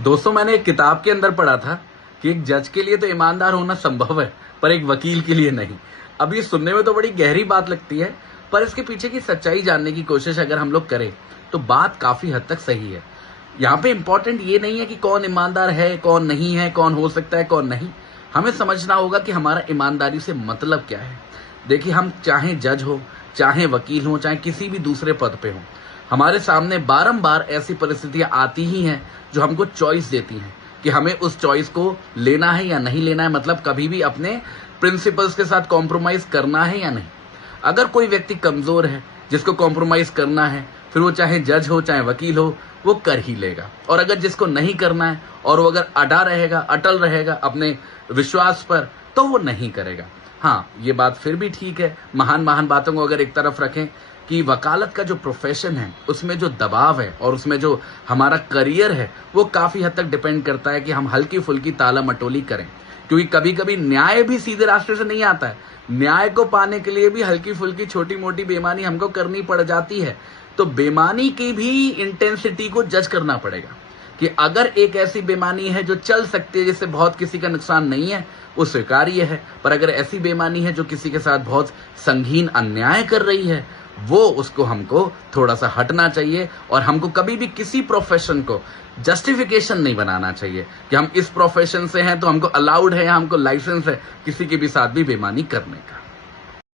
दोस्तों, मैंने एक किताब के अंदर पढ़ा था कि एक जज के लिए तो ईमानदार होना संभव है, पर एक वकील के लिए नहीं। अब ये सुनने में तो बड़ी गहरी बात लगती है, पर इसके पीछे की सच्चाई जानने की कोशिश अगर हम लोग करें तो बात काफी हद तक सही है। यहाँ पे इंपॉर्टेंट ये नहीं है कि कौन ईमानदार है, कौन नहीं है, कौन हो सकता है, कौन नहीं। हमें समझना होगा कि हमारा ईमानदारी से मतलब क्या है। देखिए, हम चाहे जज हो, चाहे वकील हो, चाहे किसी भी दूसरे पद पे हो, हमारे सामने बारंबार ऐसी परिस्थितियां आती ही हैं जो हमको चॉइस देती हैं कि हमें उस चॉइस को लेना है या नहीं लेना है। मतलब कभी भी अपने प्रिंसिपल्स के साथ कॉम्प्रोमाइज करना है या नहीं। अगर कोई व्यक्ति कमजोर है जिसको कॉम्प्रोमाइज करना है, फिर वो चाहे जज हो चाहे वकील हो, वो कर ही लेगा। और अगर जिसको नहीं करना है और वो अगर अटल रहेगा अपने विश्वास पर, तो वो नहीं करेगा। हाँ, ये बात फिर भी ठीक है, महान बातों को अगर एक तरफ रखें, कि वकालत का जो प्रोफेशन है उसमें जो दबाव है और उसमें जो हमारा करियर है वो काफी हद तक डिपेंड करता है कि हम हल्की फुल्की ताला मटोली करें। क्योंकि कभी कभी न्याय भी सीधे रास्ते से नहीं आता है। न्याय को पाने के लिए भी हल्की फुल्की छोटी मोटी बेईमानी हमको करनी पड़ जाती है। तो बेईमानी की भी इंटेंसिटी को जज करना पड़ेगा कि अगर एक ऐसी बेईमानी है जो चल सकती है, जिससे बहुत किसी का नुकसान नहीं है, वो स्वीकार्य है। पर अगर ऐसी बेईमानी है जो किसी के साथ बहुत संगीन अन्याय कर रही है, वो उसको हमको थोड़ा सा हटना चाहिए। और हमको कभी भी किसी प्रोफेशन को जस्टिफिकेशन नहीं बनाना चाहिए कि हम इस प्रोफेशन से हैं तो हमको अलाउड है या हमको लाइसेंस है किसी के भी साथ भी बेईमानी करने का।